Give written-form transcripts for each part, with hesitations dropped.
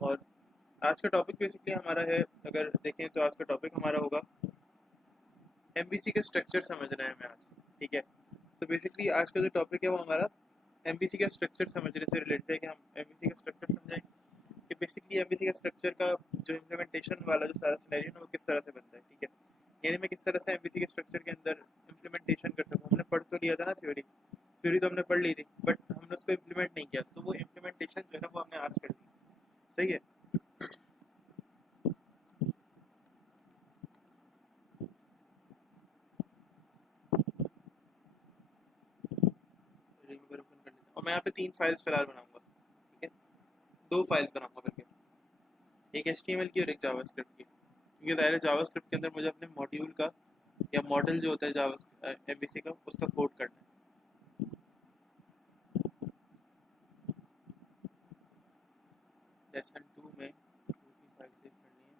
और आज का टॉपिक बेसिकली हमारा है, अगर देखें तो आज का टॉपिक हमारा होगा एमबीसी का स्ट्रक्चर समझना है हमें आज। ठीक है, तो बेसिकली आज का जो टॉपिक है वो हमारा एमबीसी का स्ट्रक्चर समझने से रिलेटेड है कि हम एमबीसी का स्ट्रक्चर समझें कि बेसिकली एमबीसी का स्ट्रक्चर का जो इम्प्लीमेंटेशन वाला जो सारा सिनेरियो है वो किस तरह से बनता है। ठीक है, यानी मैं किस तरह से एमबीसी के स्ट्रक्चर के अंदर इम्प्लीमेंटेशन कर सकूँ। हमने पढ़ तो लिया था ना थ्योरी, थ्योरी तो हमने पढ़ ली थी, बट हमने उसको इम्प्लीमेंट नहीं किया, तो वो इम्प्लीमेंटेशन जो है ना वो हमने आज कर ली। सही है। रिव्यूअर ओपन कर लेते हैं और मैं यहाँ पे 3 फाइल्स फिलहाल बनाऊंगा। ठीक है, 2 फाइल्स बनाऊंगा करके, एक एचटीएमएल की और एक जावास्क्रिप्ट की, क्योंकि ज़ाहिर है जावास्क्रिप्ट के अंदर मुझे अपने मॉड्यूल का या मॉडल जो होता है जावा एमवीसी का उसका कोड करना है। लेसन 2 में दूसरी फाइल सेव करनी है।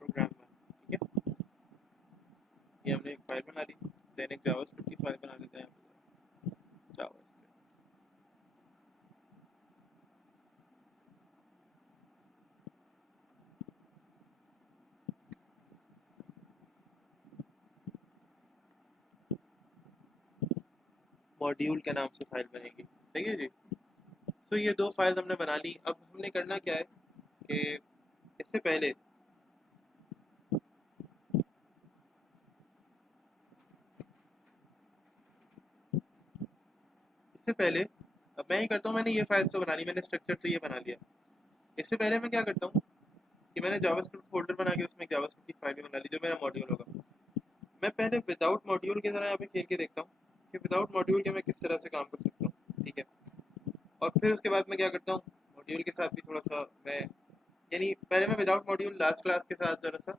प्रोग्राम में ठीक है, ये हमने एक फाइल बना ली, देन एक जावास्क्रिप्ट की फाइल बना लेते हैं जावास्क्रिप्ट। मॉड्यूल के नाम से फाइल बनेगी। सही है जी। तो ये 2 फाइल हमने बना ली। अब हमने करना क्या है कि इससे पहले इससे पहले अब मैं ये करता हूँ, मैंने ये फाइल्स तो बना ली, मैंने स्ट्रक्चर तो ये बना लिया। इससे पहले मैं क्या करता हूँ कि मैंने जावास्क्रिप्ट फोल्डर बना के उसमें एक जावास्क्रिप्ट की फाइल भी बना ली जो मेरा मॉड्यूल होगा। मैं पहले विदाउट मॉड्यूल की तरह यहाँ पे खेल के देखता हूँ कि विदाउट मॉड्यूल के मैं किस तरह से काम कर सकता हूँ। ठीक है, और फिर उसके बाद मैं क्या करता हूँ, मॉड्यूल के साथ भी थोड़ा सा मैं, यानी पहले मैं विदाउट मॉड्यूल लास्ट क्लास के साथ जरा सा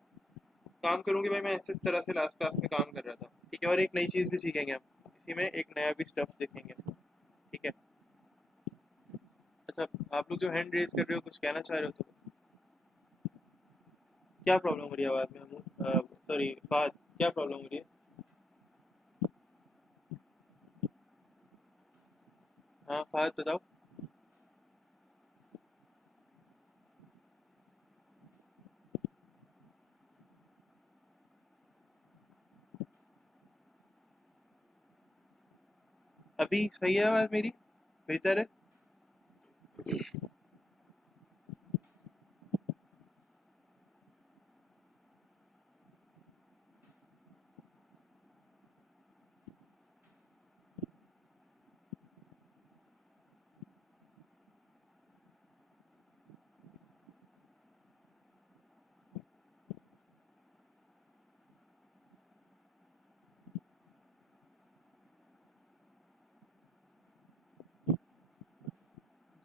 काम करूँगी। भाई मैं इस तरह से लास्ट क्लास में काम कर रहा था। ठीक है, और एक नई चीज़ भी सीखेंगे हम इसी में, एक नया भी स्टफ देखेंगे। ठीक है। अच्छा, आप लोग जो हैंड रेज कर रहे हो कुछ कहना चाह रहे हो तो क्या प्रॉब्लम हो रही है आवाज़ में? सॉरी फहद, क्या प्रॉब्लम हो रही है? हाँ फहद बताओ। अभी सही है आवाज़ मेरी? बेहतर है?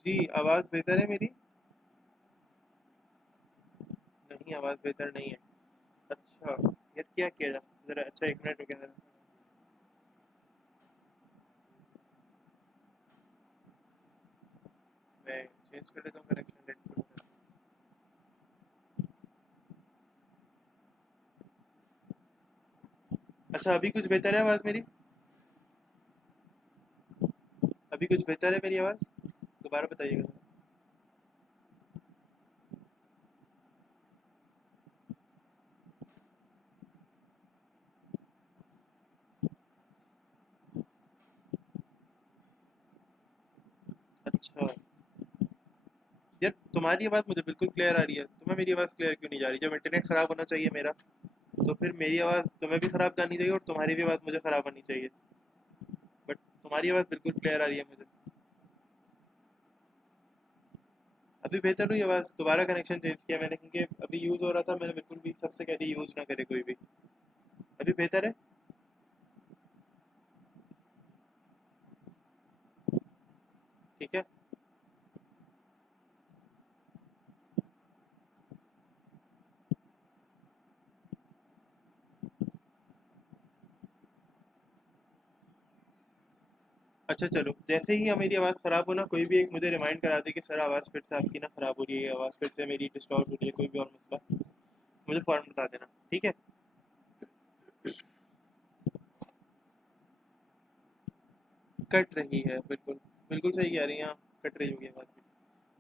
जी आवाज़ बेहतर है मेरी? नहीं, आवाज़ बेहतर नहीं है। अच्छा, यार क्या किया जा सकता है ज़रा? अच्छा, 1 मिनट रुकिए ज़रा, मैं चेंज कर लेता हूँ कनेक्शन। Let's see. अच्छा, अभी कुछ बेहतर है आवाज़ मेरी? अभी कुछ बेहतर है मेरी आवाज़? दोबारा बताइएगा ज़रा। अच्छा, यार तुम्हारी आवाज़ मुझे बिल्कुल क्लियर आ रही है, तुम्हें मेरी आवाज़ क्लियर क्यों नहीं जा रही? जब इंटरनेट ख़राब होना चाहिए मेरा, तो फिर मेरी आवाज़ तुम्हें भी ख़राब जानी चाहिए और तुम्हारी भी आवाज़ मुझे ख़राब आनी चाहिए। बट तुम्हारी आवाज़ बिल्कुल क्लियर आ रही है मुझे। अभी बेहतर हुई आवाज़? दोबारा कनेक्शन चेंज किया मैंने, क्योंकि अभी यूज़ हो रहा था, मैंने बिल्कुल भी सबसे कह दिया यूज़ ना करे कोई भी। अभी बेहतर है? ठीक है। अच्छा चलो, जैसे ही मेरी आवाज़ ख़राब हो ना, कोई भी एक मुझे रिमाइंड करा दे कि सर आवाज़ फिर से आपकी ना ख़राब हो रही है, आवाज़ फिर से मेरी डिस्टॉर्ट हो रही है, कोई भी और मसला, मुझे फ़ौरन बता देना, ठीक है? कट रही है, बिल्कुल बिल्कुल सही कह रही हैं आप, कट रही होगी आवाज़ भी,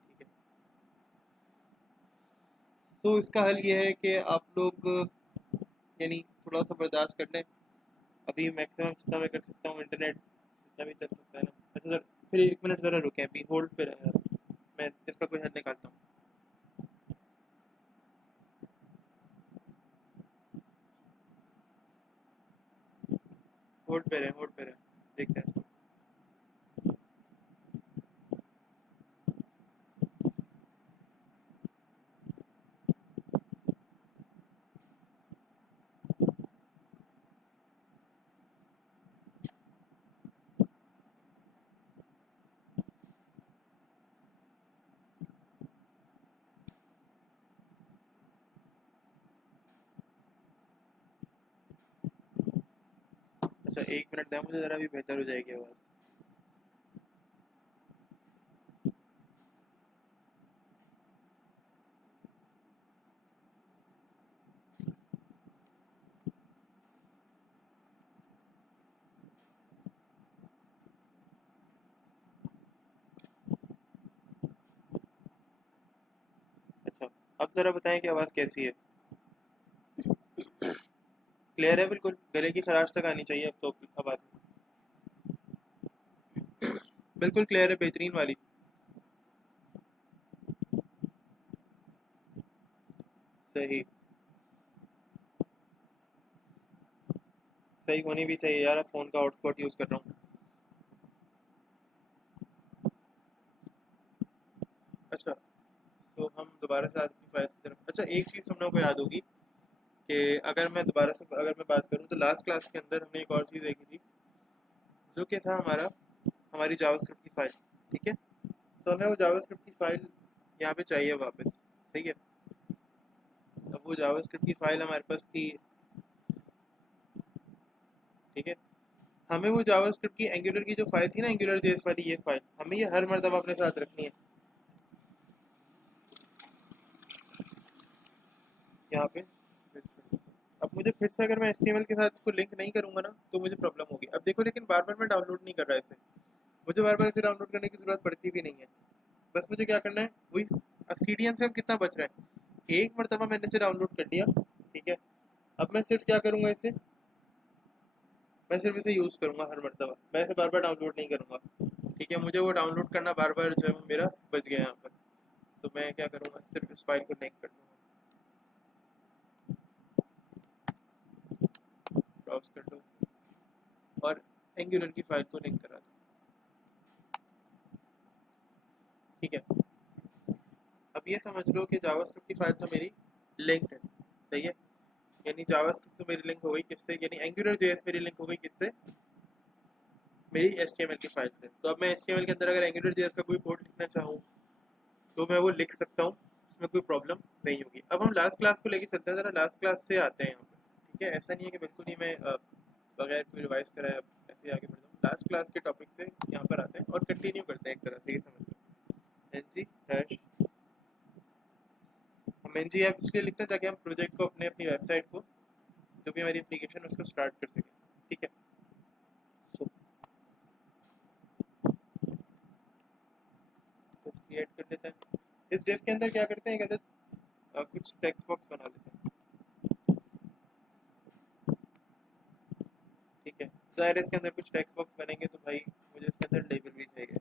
ठीक है। तो इसका हल ये है कि आप लोग यानी थोड़ा सा बर्दाश्त कर लें। अभी मैक्सिमम जितना मैं कर सकता हूँ, इंटरनेट जितना भी चल सकता है ना। अच्छा सर, फिर 1 मिनट ज़रा रुकें, अभी होल्ड पे रहें ज़रा, मैं इसका कोई हल निकालता हूँ। होल्ड पे रहें, देखते हैं। अच्छा 1 मिनट दें मुझे ज़रा, अभी बेहतर हो जाएगी आवाज़। अच्छा, अब ज़रा बताएं कि आवाज़ कैसी है? क्लियर है बिल्कुल, गले की खराश तक आनी चाहिए अब तो आवाज़। बिल्कुल क्लियर है, बेहतरीन वाली। सही, सही होनी भी चाहिए यार, फ़ोन का हॉटस्पॉट यूज़ कर रहा हूँ। अच्छा, तो हम दोबारा से आदमी फाइल की तरफ, अच्छा एक चीज़ हम लोगों को याद होगी कि अगर मैं बात करूँ तो लास्ट क्लास के अंदर हमने एक और चीज़ देखी थी, जो कि था हमारी जावास्क्रिप्ट की फ़ाइल, ठीक है? तो हमें वो जावास्क्रिप्ट की फ़ाइल यहाँ पे चाहिए वापस, सही है? अब वो जावास्क्रिप्ट की फ़ाइल हमारे पास थी, ठीक है? हमें वो जावास्क्रिप्ट की एंगुलर की जो फ़ाइल थी ना, एंगुलर जेएस वाली ये फ़ाइल, हमें ये हर मर्तबा अपने साथ रखनी है, यहाँ पे। अब मुझे फिर से अगर मैं HTML के साथ इसको लिंक नहीं करूँगा ना, तो मुझे प्रॉब्लम होगी। अब देखो, लेकिन बार-बार मैं डाउनलोड नहीं कर रहा इसे। मुझे बार-बार इसे डाउनलोड करने की ज़रूरत पड़ती भी नहीं है। बस मुझे क्या करना है, वही अब CDN से अब कितना बच रहा है? एक मर्तबा मैंने इसे डाउनलोड कर लिया, ठीक है? अब मैं सिर्फ क्या करूँगा इसे, मैं सिर्फ इसे यूज़ करूँगा हर मर्तबा। मैं इसे बार-बार डाउनलोड नहीं करूँगा, ठीक है? मुझे वो डाउनलोड करना बार-बार जो है वो मेरा बच गया यहाँ पर। तो मैं क्या करूँगा, सिर्फ इस फाइल को लिंक कर दूँगा। ब्राउज़ कर लो और एंगुलर की फाइल को लिंक करा दो, ठीक है? अब ये समझ लो कि जावास्क्रिप्ट की फाइल तो मेरी लिंक्ड है, सही है? यानी जावास्क्रिप्ट तो मेरी लिंक हो गई किससे, यानी एंगुलर जेएस मेरी लिंक हो गई किससे, मेरी HTML की फाइल से। तो अब मैं HTML के अंदर अगर एंगुलर जेएस का कोई कोड लिखना चाहूँ तो मैं वो लिख सकता हूँ, उसमें कोई प्रॉब्लम नहीं होगी। अब हम लास्ट क्लास को लेके चलते हैं, ज़रा लास्ट क्लास से आते हैं यहाँ पर, ठीक है? ऐसा नहीं है कि बिल्कुल ही मैं बगैर कोई रिवाइज कराए अब ऐसे ही आगे बढ़ जाऊँ। लास्ट क्लास के टॉपिक से यहाँ पर आते हैं और कंटिन्यू करते हैं एक तरह से, ये समझ लो। एन जी डैश हम एन जी ऐप इसलिए लिखते हैं ताकि हम प्रोजेक्ट को अपनी वेबसाइट को, जो भी हमारी एप्लीकेशन है उसको स्टार्ट कर सकें, ठीक है? सो बस क्रिएट कर लेते हैं। इस डेफ के अंदर क्या करते हैं, कहते हैं कुछ टेक्स्ट बॉक्स बना लेते हैं, ठीक है? ज़ाहिर है इसके अंदर कुछ टेक्स्ट बॉक्स बनेंगे तो भाई मुझे इसके अंदर लेबल भी चाहिए।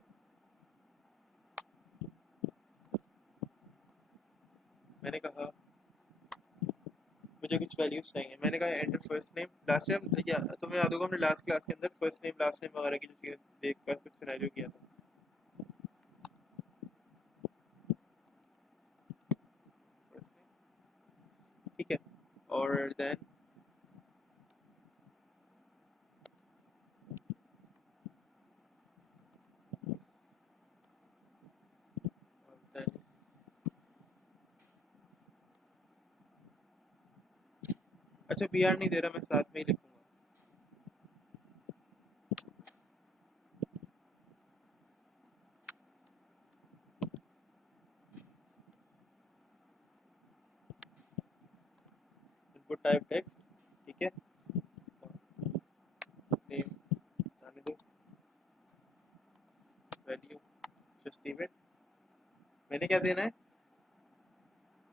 मैंने कहा मुझे कुछ वैल्यूज चाहिए, मैंने कहा enter first name last time, या तुम्हें याद होगा हमने लास्ट क्लास के अंदर फर्स्ट नेम लास्ट नेम वगैरह की जो चीज़ें देख कर कुछ सिनेरियो किया था। first name, ठीक है? और देन अच्छा बी आर नहीं दे रहा, मैं साथ में ही लिखूंगा। इनपुट टाइप टेक्स्ट, ठीक है, नेम जाने दो, वैल्यू जस्ट लीव इट। मैंने क्या देना है,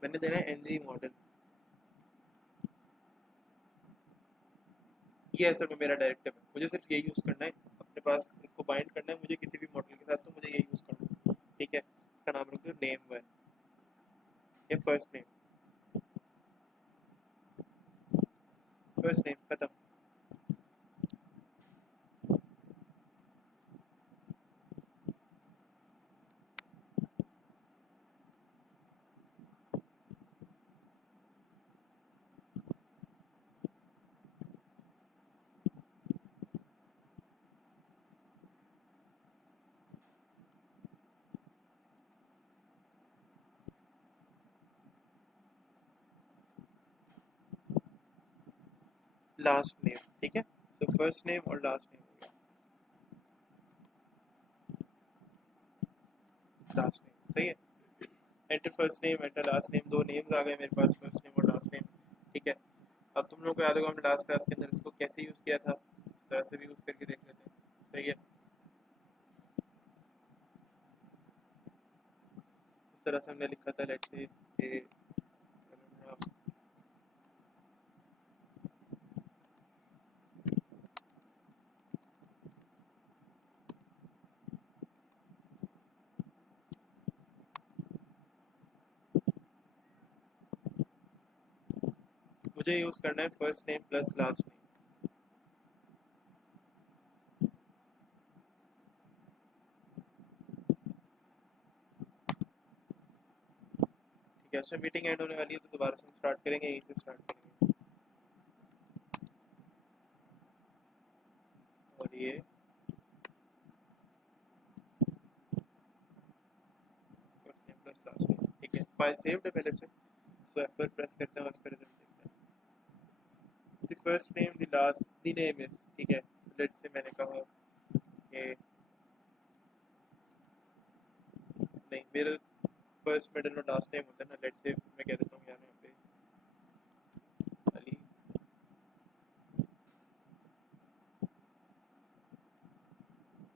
मैंने देना है ng मॉडल। ये असल में मेरा डायरेक्टिव है, मुझे सिर्फ ये यूज़ करना है अपने पास, इसको बाइंड करना है मुझे किसी भी मॉडल के साथ, तो मुझे ये यूज़ करना है, ठीक है। इसका नाम रख दो नेम वन, ये फर्स्ट नेम, फर्स्ट नेम खत्म। लास्ट नेम, ठीक है, तो फर्स्ट नेम और लास्ट नेम हो गया, लास्ट नेम सही है। Enter first name enter last name, दो नेम्स आ गए मेरे पास, फर्स्ट नेम और लास्ट नेम, ठीक है। अब तुम लोगों को याद होगा हमने लास्ट क्लास के अंदर इसको कैसे यूज़ किया था, इस तरह से भी यूज़ करके देख लेते हैं, सही है। इस तरह से हमने लिखा था, लेट्स से कि मुझे यूज़ करना है first name plus last name, ठीक है। अच्छा मीटिंग एंड होने वाली है तो दोबारा से हम स्टार्ट करेंगे, यहीं से स्टार्ट करेंगे। और ये first name plus last name, ठीक है। फाइल सेव्ड है पहले से, सो F12 प्रेस करते हैं और इसका रिजल्ट देखते हैं। The first name the last the name is, ठीक है, लेट्स से मैंने कहा कि नहीं, मेरा फर्स्ट मिडिल और लास्ट नेम होता है ना, लेट्स से मैं कह देता हूँ यार यहाँ पे अली,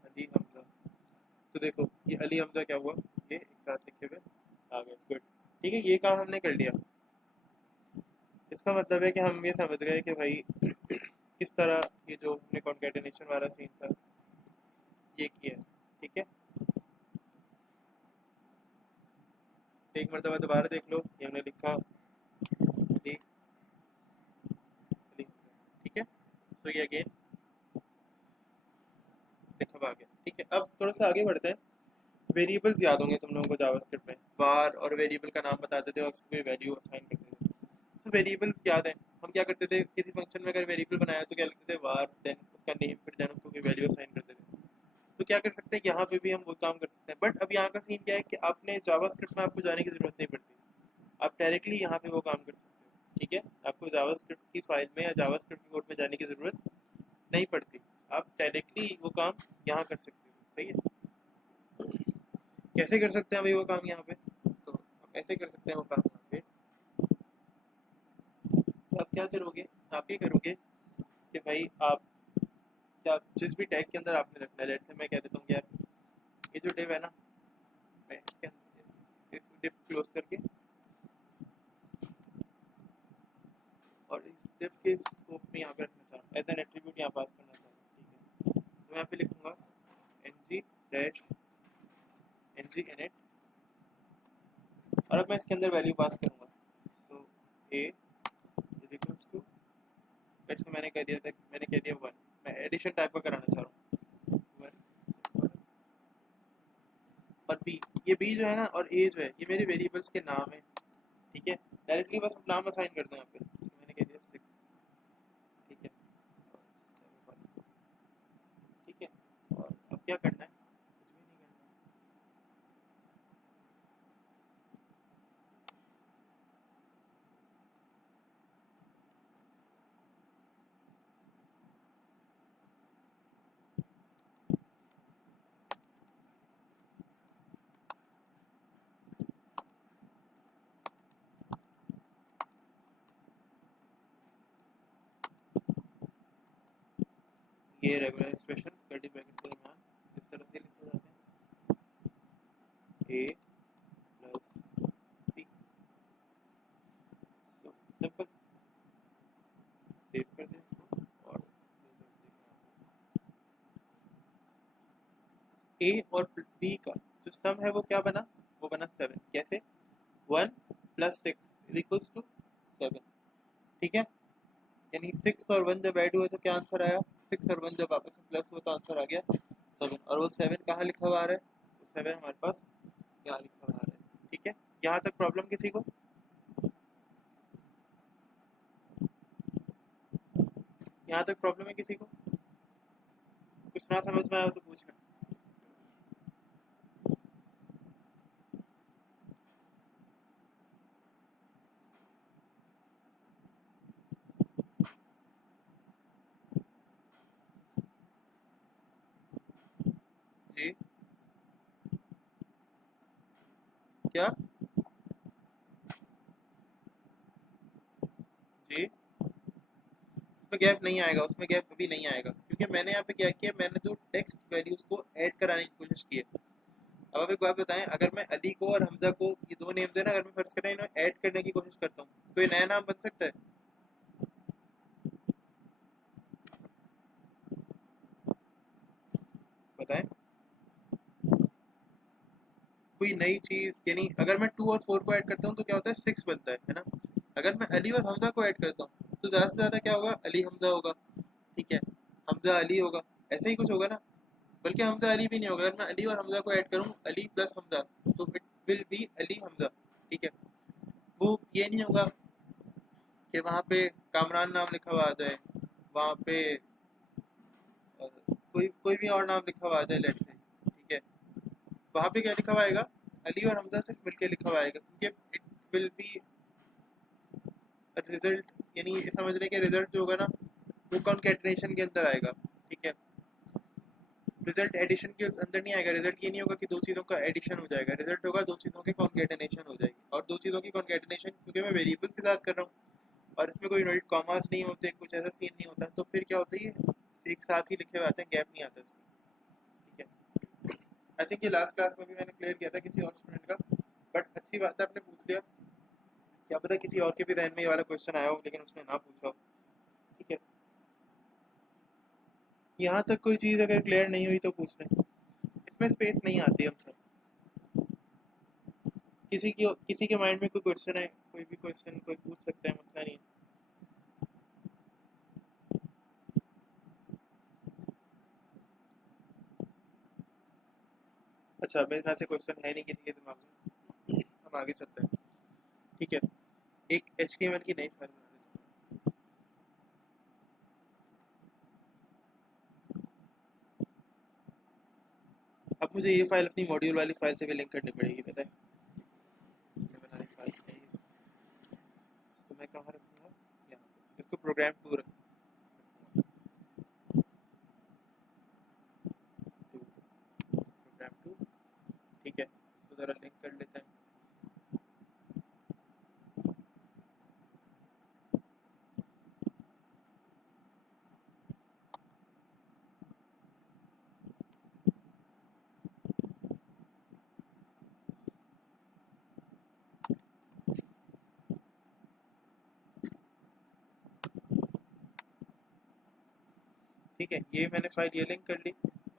अली हमजा, तो देखो ये अली हमजा क्या हुआ, ये एक साथ लिखे हुए आ गए, गुड, ठीक है। ये काम हमने कर लिया, इसका मतलब है कि हम ये समझ गए कि भाई किस तरह ये जो हमने कॉन्केटेनेशन वाला सीन था ये किया है, ठीक है। एक मरतबा दोबारा देख लो, ये हमने लिखा अली, अली, ठीक है। सो ये अगेन लिखा आ गया, ठीक है। अब थोड़ा सा आगे बढ़ते हैं। वेरिएबल्स याद होंगे तुम लोगों को जावास्क्रिप्ट में, var और वेरिएबल का नाम बताते थे और उसको कोई वैल्यू असाइन करते थे। तो वेरिएबल्स याद है, हम क्या करते थे, किसी फंक्शन में अगर वेरिएबल बनाया तो क्या लिखते थे, var देन उसका नेम, फिर देन उसको कोई वैल्यू असाइन करते थे। तो क्या कर सकते हैं, यहाँ पे भी हम वो काम कर सकते हैं, बट अब यहाँ का सीन क्या है कि आपने जावास्क्रिप्ट में आपको जाने की जरूरत नहीं पड़ती, आप डायरेक्टली यहाँ पे वो काम कर सकते हो, ठीक है। आपको जावास्क्रिप्ट की फाइल में या जावास्क्रिप्ट की कोड में जाने की जरूरत नहीं पड़ती, आप डायरेक्टली वो काम यहाँ कर सकते हो, सही है। कैसे कर सकते हैं भाई वो काम यहाँ पे, तो हम ऐसे कर सकते हैं वो काम यहाँ पे, तो आप क्या करोगे, आप ये करोगे कि भाई आप क्या जिस भी टैग के अंदर आपने रखना है, लेट्स से मैं कह देता हूँ कि यार ये जो डिव है ना, मैं इसके अंदर इस डिव क्लोज करके और इस डिव के स्कोप में यहाँ पे रखना चाह रहा हूँ, एज एन एट्रीब्यूट यहाँ पास करना चाह रहा हूँ, ठीक है। तो मैं यहाँ पे लिखूंगा ng डैश ng init, और अब मैं इसके अंदर वैल्यू पास करूंगा, so a is equals to, let's say मैंने कह दिया था, मैंने कह दिया 1, मैं एडिशन टाइप का कराना चाह रहा हूँ 1, और b, ये b जो है ना और a जो है ये मेरे वेरिएबल्स के नाम है, ठीक है। डायरेक्टली बस हम नाम असाइन करते हैं यहाँ पे, तो मैंने कह दिया 6, ठीक है, और 7, ठीक है। और अब क्या करना है, कुछ भी नहीं करना है। ये रेगुलर एक्सप्रेशन कर्ली ब्रैकेट के दरमियान इस तरह से लिखे जाते हैं a plus b। So simple, save कर दें इसको और a और b का जो सम है वो क्या बना, वो बना 7। कैसे? 1 प्लस 6 इज इक्वल्स टू 7। ठीक है, यानी 6 और 1 जब ऐड हुए तो क्या आंसर आया, 6 और 1 जब आपस में प्लस हुआ तो आंसर आ गया 7। और वो 7 कहाँ लिखा हुआ आ रहा है, वो 7 हमारे पास यहाँ लिखा हुआ आ रहा है। ठीक है, यहाँ तक प्रॉब्लम किसी को, यहाँ तक प्रॉब्लम है किसी को? कुछ ना समझ में आया तो पूछना। जी क्या? जी उसमें गैप नहीं आएगा, उसमें गैप अभी नहीं आएगा, क्योंकि मैंने यहाँ पे क्या किया, मैंने जो टेक्स्ट वैल्यूज को ऐड कराने की कोशिश की है। अब आप एक बात बताएं, अगर मैं अली को और हमजा को, ये दो नेम्स है ना, अगर मैं फर्ज करें इन्हें ऐड करने की कोशिश करता हूँ, कोई नया नाम बन सकता है? बताएं कोई नई चीज, यानी अगर मैं 2 और 4 को ऐड करता हूँ तो क्या होता है, 6 बनता है ना। अगर मैं अली और हमजा को ऐड करता हूँ तो ज्यादा से ज्यादा क्या होगा, अली हमजा होगा। ठीक है, हमजा अली होगा, ऐसे ही कुछ होगा ना। बल्कि हमजा अली भी नहीं होगा, अगर मैं अली और हमजा को ऐड करूँ, Ali plus Hamza, so it will be Ali Hamza. ठीक है, वो ये नहीं होगा कि वहाँ पे कामरान नाम लिखा हुआ आ जाए, वहाँ पे कोई कोई भी और नाम लिखा हुआ आ जाए लेट्स से। ठीक है, वहाँ पे क्या लिखा हुआ आएगा, अली और हमजा सिर्फ मिलके लिखा हुआ आएगा, क्योंकि इट विल बी रिजल्ट, यानी ये समझ रहे कि रिजल्ट जो होगा ना वो कॉन्कैटिनेशन के अंदर आएगा। ठीक है, रिजल्ट एडिशन के अंदर नहीं आएगा। रिजल्ट ये नहीं होगा कि दो चीज़ों का एडिशन हो जाएगा, रिजल्ट होगा दो चीज़ों के कॉन्कैटिनेशन हो जाएगी। और दो चीज़ों की कॉन्कैटिनेशन क्योंकि मैं वेरिएबल्स के साथ कर रहा हूँ और इसमें कोई इन्वर्टेड कॉमास नहीं होते, कुछ ऐसा सीन नहीं होता, तो फिर क्या होता है, ये एक साथ ही लिखे हुए आते हैं, गैप नहीं आता इसमें। ठीक है, आई थिंक ये लास्ट क्लास में भी मैंने क्लियर किया था किसी और स्टूडेंट का, बट अच्छी बात है आपने पूछ लिया। क्या पता किसी और के भी ध्यान में ये वाला क्वेश्चन आया हो लेकिन उसने ना पूछा हो। ठीक है, यहाँ तक कोई चीज़ अगर क्लियर नहीं हुई तो पूछ लें, इसमें स्पेस नहीं आती हम सब। किसी के माइंड में कोई क्वेश्चन है, कोई भी क्वेश्चन कोई पूछ सकता है, मसला नहीं है। अच्छा, मेरे ख्याल से क्वेश्चन है नहीं किसी के दिमाग में, हम आगे चलते हैं। ठीक है, एक HTML की नई फाइल बना देता हूँ। अब मुझे ये फाइल अपनी मॉड्यूल वाली फाइल से भी लिंक करनी पड़ेगी, पता है। ये बनाने फाइल है ये। इसको मैं कहाँ रखूँगा, यहाँ पे। इसको प्रोग्राम 2 रखूँगा, प्रोग्राम 2। ठीक है, इसको ज़रा लिंक कर लेते हैं। ठीक है, ये मैंने फाइल ये लिंक कर ली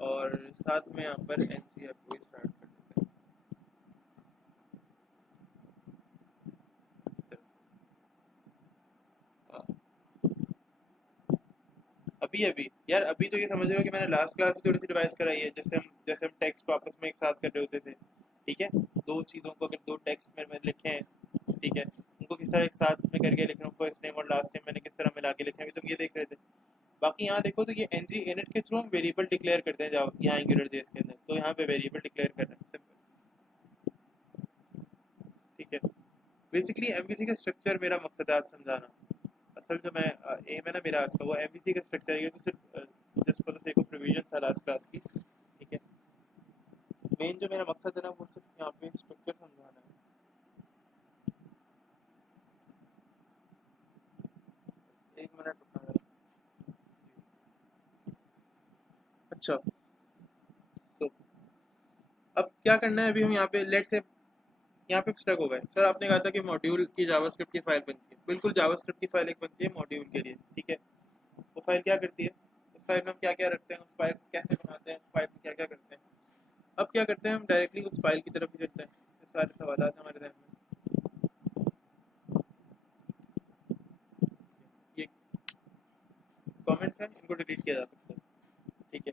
और साथ में यहाँ पर NG ऐप को स्टार्ट कर देते हैं इस तरह से। हाँ, अभी अभी यार, अभी तो ये समझ रहे हो कि मैंने लास्ट क्लास में थोड़ी सी रिवाइज कराई है, जैसे हम टेक्स्ट को आपस में एक साथ कर रहे होते थे। ठीक है, दो चीज़ों को अगर दो टेक्स्ट में लिखे हैं, ठीक है, उनको किस तरह एक साथ में करके लिख रहा हूँ, फर्स्ट नेम और लास्ट नेम मैंने किस तरह मिला के लिखे हैं, अभी तुम ये देख रहे थे। बाकी यहाँ देखो तो ये ng init के थ्रू हम वेरिएबल डिक्लेयर करते हैं, जाओ यहाँ एंगुलर जेएस के अंदर, तो यहाँ पे वेरिएबल डिक्लेयर कर रहे हैं, सिंपल। ठीक है, बेसिकली एमवीसी का स्ट्रक्चर मेरा मकसद है आज समझाना। असल जो मैं एम है ना मेरा आज का, वो एमवीसी का स्ट्रक्चर है, तो सिर्फ just for the sake of revision था लास्ट क्लास की। ठीक है, मेन जो मेरा मकसद है ना वो सिर्फ यहाँ पे स्ट्रक्चर समझाना है। एक मिनट रुकना जरा। जी, अच्छा, तो अब क्या करना है, अभी हम यहाँ पे लेट से यहाँ पे स्टक हो गए। सर आपने कहा था कि मॉड्यूल की जावास्क्रिप्ट की फाइल बनती है, बिल्कुल जावास्क्रिप्ट की फाइल एक बनती है मॉड्यूल के लिए, ठीक है। वो फाइल क्या करती है, उस फाइल में हम क्या क्या रखते हैं, उस फाइल को कैसे बनाते हैं, उस फाइल में क्या क्या करते हैं। अब क्या करते हैं, हम डायरेक्टली उस फाइल की तरफ ही चलते हैं। ये सारे सवाल हमारे ध्यान में, ये कमेंट्स हैं, इनको डिलीट किया जा सकता है, ठीक है।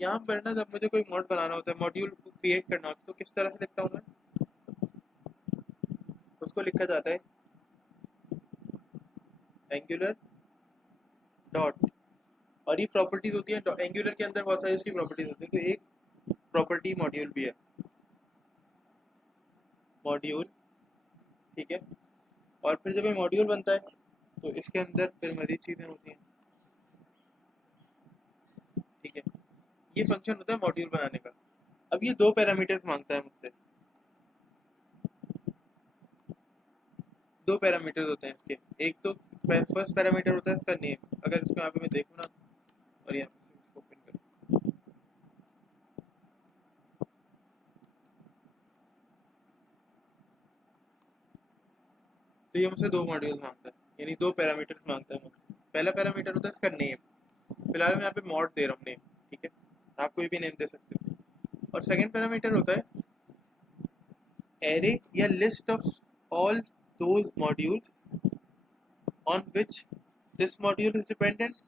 यहाँ पर ना जब मुझे कोई मॉड बनाना होता है, मॉड्यूल को क्रिएट करना होता है, तो किस तरह से लिखता हूँ मैं, उसको लिखा जाता है एंगुलर डॉट, और ये प्रॉपर्टीज होती है एंगुलर के अंदर, बहुत सारी इसकी प्रॉपर्टीज होती है। तो एक प्रॉपर्टी मॉड्यूल भी है, मॉड्यूल, ठीक है। और फिर जब ये मॉड्यूल बनता है तो इसके अंदर फिर मजीद चीज़ें होती हैं, ठीक है। ये फंक्शन होता है मॉड्यूल बनाने का। अब ये दो पैरामीटर्स मांगता है मुझसे, दो पैरामीटर्स होते हैं इसके। एक तो फर्स्ट पैरामीटर होता है इसका नेम, अगर इसको यहाँ पे मैं देखूँ ना, और यहाँ पे इसको ओपन करूँ, तो ये मुझसे दो मॉड्यूल्स मांगता है, यानी दो पैरामीटर्स मांगता है मुझसे। पहला पैरामीटर होता है इसका नेम, फिलहाल मैं यहाँ पे मॉड दे रहा हूँ नेम, ठीक है, आप कोई भी नेम दे सकते हो। और सेकंड पैरामीटर होता है एरे या list of all those modules on which this module is dependent,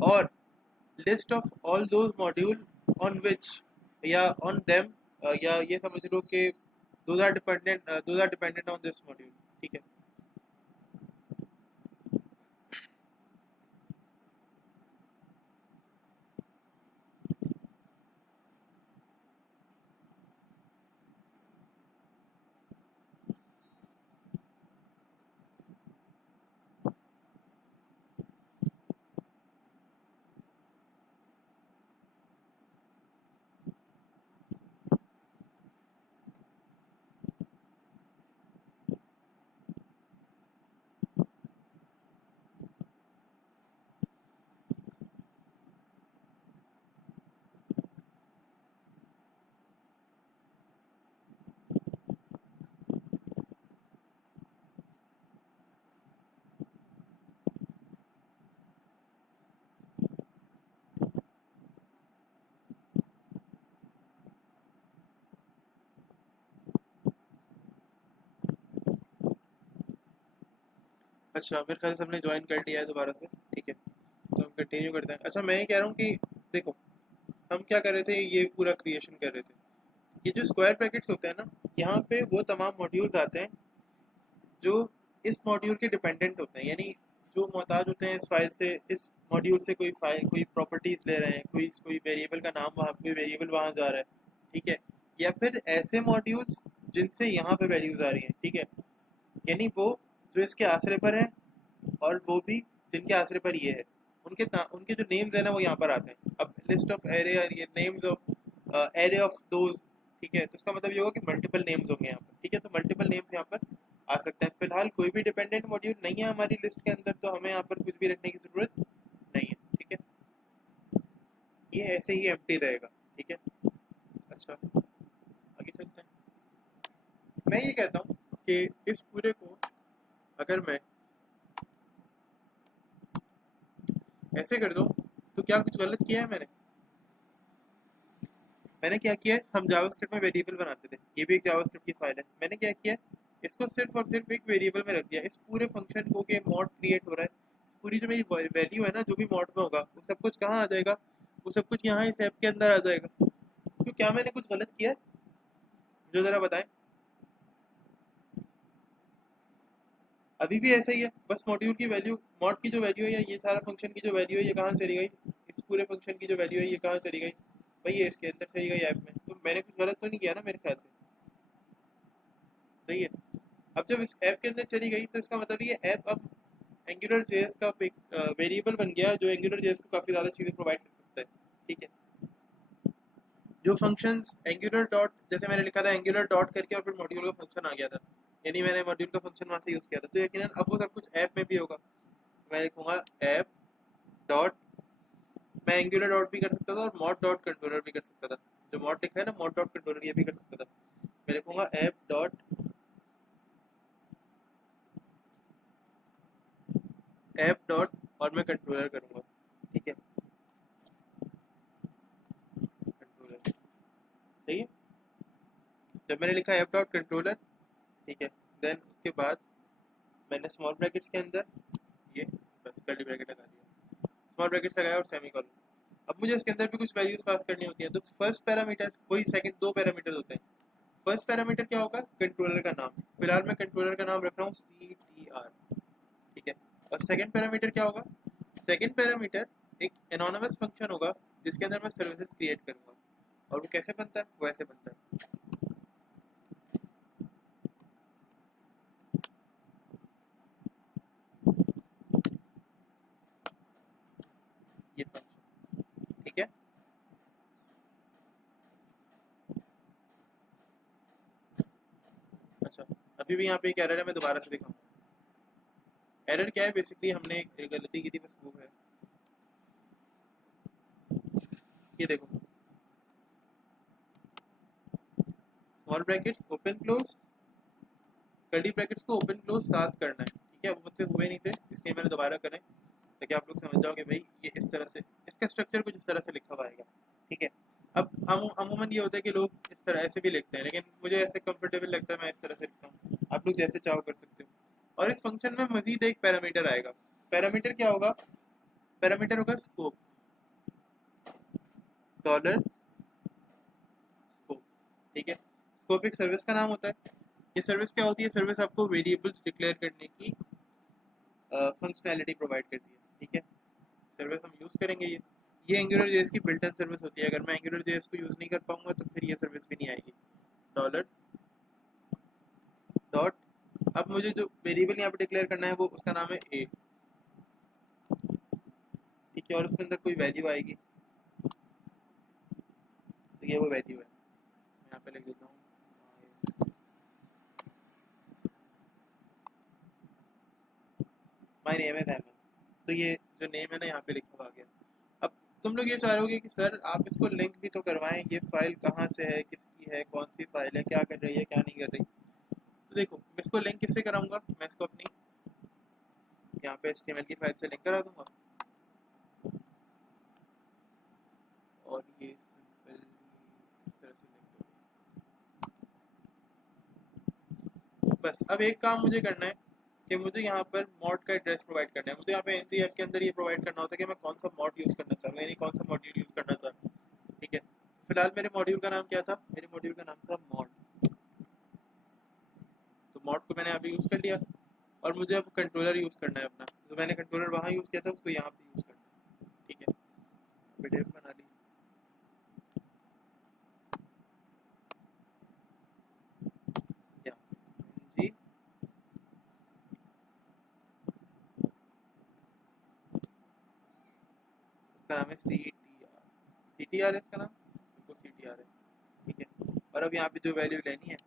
or list of all those module on which या on them, या ये समझ लो कि those are dependent on this module, ठीक है। अच्छा, मेरे ख्याल से हमने ज्वाइन कर लिया है दोबारा से, ठीक है, तो हम कंटिन्यू करते हैं। अच्छा, मैं ये कह रहा हूँ कि देखो, हम क्या कर रहे थे, ये पूरा क्रिएशन कर रहे थे। ये जो स्क्वायर ब्रैकेट्स होते हैं ना, यहाँ पे वो तमाम मॉड्यूल्स आते हैं जो इस मॉड्यूल के डिपेंडेंट होते हैं, यानी जो मोहताज होते हैं इस फाइल से, इस मॉड्यूल से कोई फाइल, कोई प्रॉपर्टीज ले रहे हैं, कोई वेरिएबल का नाम, वहाँ कोई वेरिएबल वहाँ जा रहा है, ठीक है। या फिर ऐसे मॉड्यूल्स जिनसे यहाँ पे वैल्यूज आ रही हैं, ठीक है, यानी वो जो इसके आसरे पर है, और वो भी जिनके आसरे पर ये है, उनके जो नेम्स है ना वो यहाँ पर आते हैं। अब लिस्ट ऑफ एरे, और ये names of array of those, ठीक है, तो इसका मतलब ये होगा कि मल्टीपल नेम्स होंगे यहाँ पर, ठीक है। तो मल्टीपल नेम्स यहाँ पर आ सकते हैं। फिलहाल कोई भी डिपेंडेंट मॉड्यूल नहीं है हमारी लिस्ट के अंदर, तो हमें यहाँ पर कुछ भी रखने की जरूरत नहीं है, ठीक है। ये ऐसे ही एम्प्टी रहेगा, ठीक है। अच्छा, आगे चलते हैं। मैं ये कहता हूँ कि इस पूरे को अगर मैं ऐसे कर दूँ, तो क्या कुछ गलत किया है मैंने? मैंने क्या किया है, हम जावास्क्रिप्ट में वेरिएबल बनाते थे, ये भी एक जावास्क्रिप्ट की फाइल है। मैंने क्या किया है, इसको सिर्फ और सिर्फ एक वेरिएबल में रख दिया। इस पूरे फंक्शन को के मॉड क्रिएट हो रहा है, पूरी जो मेरी वैल्यू है ना, जो भी मॉड में होगा, वो सब कुछ कहाँ आ जाएगा, वो सब कुछ यहाँ इस ऐप के अंदर आ जाएगा। तो क्या मैंने कुछ गलत किया है, जो जरा बताएं। अभी भी ऐसा ही है, बस मॉड्यूल की वैल्यू, मॉड की जो वैल्यू है, या ये सारा फंक्शन की जो वैल्यू है, ये कहाँ चली गई, इस पूरे फंक्शन की जो वैल्यू है ये कहाँ चली गई, भाई ये इसके अंदर चली गई ऐप में। तो मैंने कुछ गलत तो नहीं किया ना मेरे ख्याल से, सही है। अब जब इस ऐप के अंदर चली गई, तो इसका मतलब ये ऐप अब एंगुलर जेएस का एक वेरिएबल बन गया, जो एंगुलर जेएस को काफ़ी ज़्यादा चीज़ें प्रोवाइड कर सकता है, ठीक है। जो फंक्शंस एंगुलर डॉट, जैसे मैंने लिखा था एंगुलर डॉट करके और फिर मॉड्यूल का फंक्शन आ गया था, यानी मैंने मॉड्यूल का फंक्शन वहाँ से यूज़ किया था, तो यकीनन अब वो सब कुछ ऐप में भी होगा। मैं लिखूँगा ऐप डॉट मैं एंगुलर डॉट भी कर सकता था और मॉड डॉट कंट्रोलर भी कर सकता था। जो मॉड लिखा है ना, मॉड डॉट कंट्रोलर, ये भी कर सकता था। मैं लिखूंगा ऐप डॉट और मैं कंट्रोलर करूंगा। ठीक है, कंट्रोलर, सही है। जब मैंने लिखा ऐप डॉट कंट्रोलर, ठीक है, देन उसके बाद मैंने स्मॉल ब्रैकेट्स के अंदर ये बस कर्ली ब्रैकेट लगा दिया, स्मॉल ब्रैकेट लगाया और सेमीकोलन। अब मुझे इसके अंदर भी कुछ वैल्यूज पास करनी होती है। तो फर्स्ट पैरामीटर, वही सेकंड दो पैरामीटर होते हैं। फर्स्ट पैरामीटर क्या होगा, कंट्रोलर का नाम। फिलहाल मैं कंट्रोलर का नाम रख रहा हूँ CTR, ठीक है। और सेकंड पैरामीटर क्या होगा, सेकंड पैरामीटर एक एनोनिमस फंक्शन होगा जिसके अंदर मैं सर्विसेज क्रिएट करूंगा। और वो कैसे बनता है, वो ऐसे बनता है, ये फंक्शन, ठीक है। अच्छा, अभी भी यहाँ पे एक एरर है, मैं दोबारा से दिखाऊंगा। एरर क्या है, बेसिकली हमने एक गलती की थी, बस वो है, ये देखो, small brackets open close, curly brackets को ओपन क्लोज साथ करना है, ठीक है। वो मुझसे हुए नहीं थे, इसलिए मैंने दोबारा करें ताकि आप लोग समझ जाओ कि भाई ये इस तरह से, इसका स्ट्रक्चर कुछ इस तरह से लिखा हुआ आएगा, ठीक है। अब अमूमन ये होता है कि लोग इस तरह ऐसे भी लिखते हैं, लेकिन मुझे ऐसे कंफर्टेबल लगता है, मैं इस तरह से लिखता हूँ। आप लोग जैसे चाहो कर सकते हो। और इस फंक्शन में मजीद एक पैरामीटर आएगा। पैरामीटर क्या होगा, पैरामीटर होगा स्कोप, डॉलर स्कोप, ठीक है। स्कोप एक सर्विस का नाम होता है। ये सर्विस क्या होती है, सर्विस आपको वेरिएबल्स डिक्लेयर करने की फंक्शनैलिटी प्रोवाइड करती है, ठीक है। सर्विस हम यूज़ करेंगे ये एंगुलर जेएस की बिल्ट इन सर्विस होती है। अगर मैं एंगुलर जेएस को यूज़ नहीं कर पाऊंगा तो फिर ये सर्विस भी नहीं आएगी। डॉलर डॉट, अब मुझे जो वेरिएबल यहाँ पे डिक्लेयर करना है वो उसका नाम है ए, ठीक है। और उसके अंदर कोई वैल्यू आएगी, तो ये वो वैल्यू है, मैं यहाँ पे लिख देता हूँ माय नेम इज अहमद। तो ये जो नेम है ना यहाँ पे लिखा हुआ आ गया। अब तुम लोग ये चाह रहे होगे कि सर आप इसको लिंक भी तो करवाएं, ये फाइल कहाँ से है, किसकी है, कौन सी फाइल है, क्या कर रही है, क्या नहीं कर रही। तो देखो, मैं इसको लिंक किससे कराऊंगा, मैं इसको अपनी यहाँ पे HTML की फाइल से लिंक करा दूंगा। और ये सिंपल इस तरह से लिंक होगा। बस अब एक काम मुझे करना है कि मुझे यहाँ पर मॉड का एड्रेस प्रोवाइड करना है। मुझे यहाँ पे एंट्री ऐप के अंदर ये प्रोवाइड करना होता है कि मैं कौन सा मॉड यूज़ करना चाह रहा हूँ, यानी कौन सा मॉड्यूल यूज़ करना चाह रहा हूँ, ठीक है। फिलहाल मेरे मॉड्यूल का नाम क्या था, मेरे मॉड्यूल का नाम था मॉड। तो मॉड को मैंने यहाँ पे यूज़ कर लिया और मुझे अब कंट्रोलर यूज़ करना है अपना। तो मैंने कंट्रोलर वहाँ यूज़ किया था, उसको यहाँ पे यूज़ करना है, ठीक है। वीडियो बना ली, या जी, इसका नाम है CTR है इसका नाम, बिल्कुल CTR है, ठीक है। और अब यहाँ पे जो वैल्यू लेनी है H1,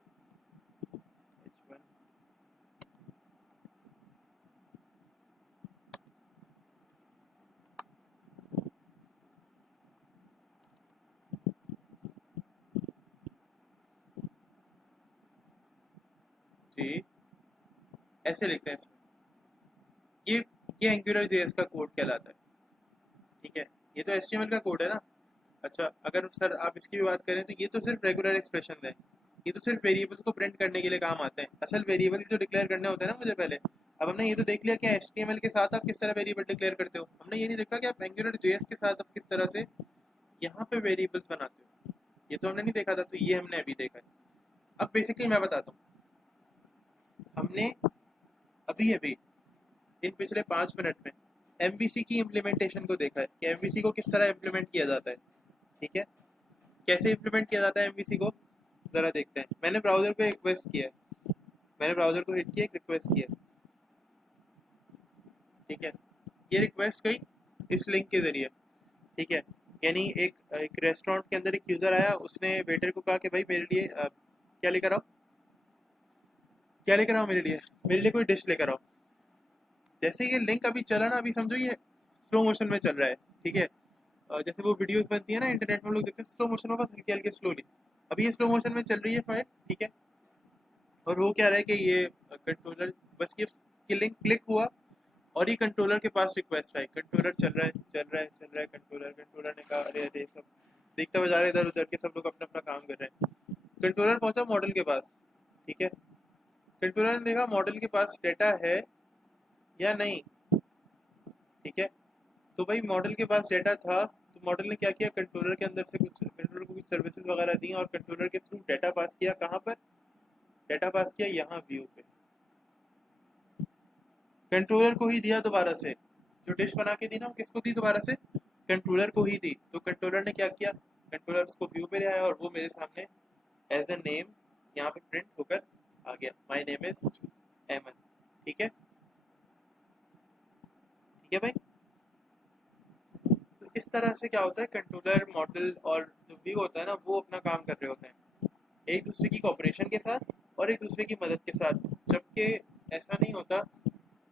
जी, ऐसे लिखते हैं इसमें। ये ये एंगुलर जेएस का कोड कहलाता है, ठीक है। ये तो HTML का कोड है ना। अच्छा, अगर सर आप इसकी भी बात करें तो ये तो सिर्फ रेगुलर एक्सप्रेशन है, ये तो सिर्फ वेरिएबल्स को प्रिंट करने के लिए काम आते हैं। असल वेरिएबल जो डिक्लेयर करने होते हैं ना मुझे पहले। अब हमने ये तो देख लिया कि HTML के साथ आप किस तरह वेरिएबल डिक्लेयर करते हो, हमने ये नहीं देखा कि आप एंगुलर जेएस के साथ आप किस तरह से यहाँ पे वेरिएबल्स बनाते हो। ये तो हमने नहीं देखा था, तो ये हमने अभी देखा है। अब बेसिकली मैं बताता हूँ, हमने अभी अभी इन पिछले 5 मिनट में MVC की इम्प्लीमेंटेशन को देखा है कि MVC को किस तरह इम्प्लीमेंट किया जाता है, ठीक है। कैसे इम्प्लीमेंट किया जाता है MVC को, ज़रा देखते हैं। मैंने ब्राउज़र पे रिक्वेस्ट किया है, मैंने ब्राउज़र को हिट किया, एक रिक्वेस्ट किया, ठीक है। ये रिक्वेस्ट गई इस लिंक के ज़रिए, ठीक है। यानी एक एक रेस्टोरेंट के अंदर एक यूज़र आया, उसने वेटर को कहा कि भाई मेरे लिए क्या लेकर आओ, क्या लेकर आओ मेरे लिए कोई डिश लेकर आओ। जैसे ये लिंक अभी चला ना, अभी समझो ये स्लो मोशन में चल रहा है, ठीक है। जैसे वो वीडियोस बनती है ना इंटरनेट में, हम लोग देखते हैं स्लो मोशन होगा हल्के हल्के स्लोली। अभी ये स्लो मोशन में चल रही है फाइल, ठीक है। और हो क्या रहा है कि ये कंट्रोलर, बस ये किलिंग क्लिक हुआ और ये कंट्रोलर के पास रिक्वेस्ट आई, कंट्रोलर चल रहा है चल रहा है चल रहा है, कंट्रोलर ने कहा अरे अरे सब देखता बजा रहे इधर उधर के, सब लोग अपना अपना काम कर रहे हैं। कंट्रोलर पहुंचा मॉडल के पास, ठीक है। कंट्रोलर ने देखा मॉडल के पास डेटा है या नहीं, ठीक है। तो भाई मॉडल के पास डेटा था, तो मॉडल ने क्या किया, कंट्रोलर के अंदर से कुछ, कंट्रोलर को कुछ सर्विसेज वगैरह दी और कंट्रोलर के थ्रू डेटा पास किया। कहाँ पर डेटा पास किया, यहाँ व्यू पे। कंट्रोलर को ही दिया दोबारा से, जो डिश बना के दी ना वो किसको दी दोबारा से, कंट्रोलर को ही दी। तो कंट्रोलर ने क्या किया, कंट्रोलर उसको व्यू पे ले आया और वो मेरे सामने एज ए नेम यहाँ पे प्रिंट होकर आ गया, माय नेम इज एमन, ठीक है। ठीक है भाई। तो इस तरह से क्या होता है, कंट्रोलर मॉडल और जो व्यू होता है ना वो अपना काम कर रहे होते हैं एक दूसरे की कोऑपरेशन के साथ और एक दूसरे की मदद के साथ। जबकि ऐसा नहीं होता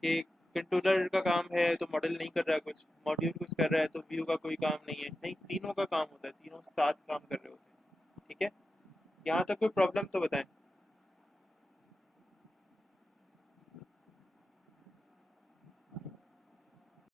कि कंट्रोलर का काम है तो मॉडल नहीं कर रहा है कुछ, मॉड्यूल कुछ कर रहा है तो व्यू का कोई काम नहीं है, नहीं, तीनों का काम होता है, तीनों साथ काम कर रहे होते हैं, ठीक है। यहाँ तक कोई प्रॉब्लम तो बताएं।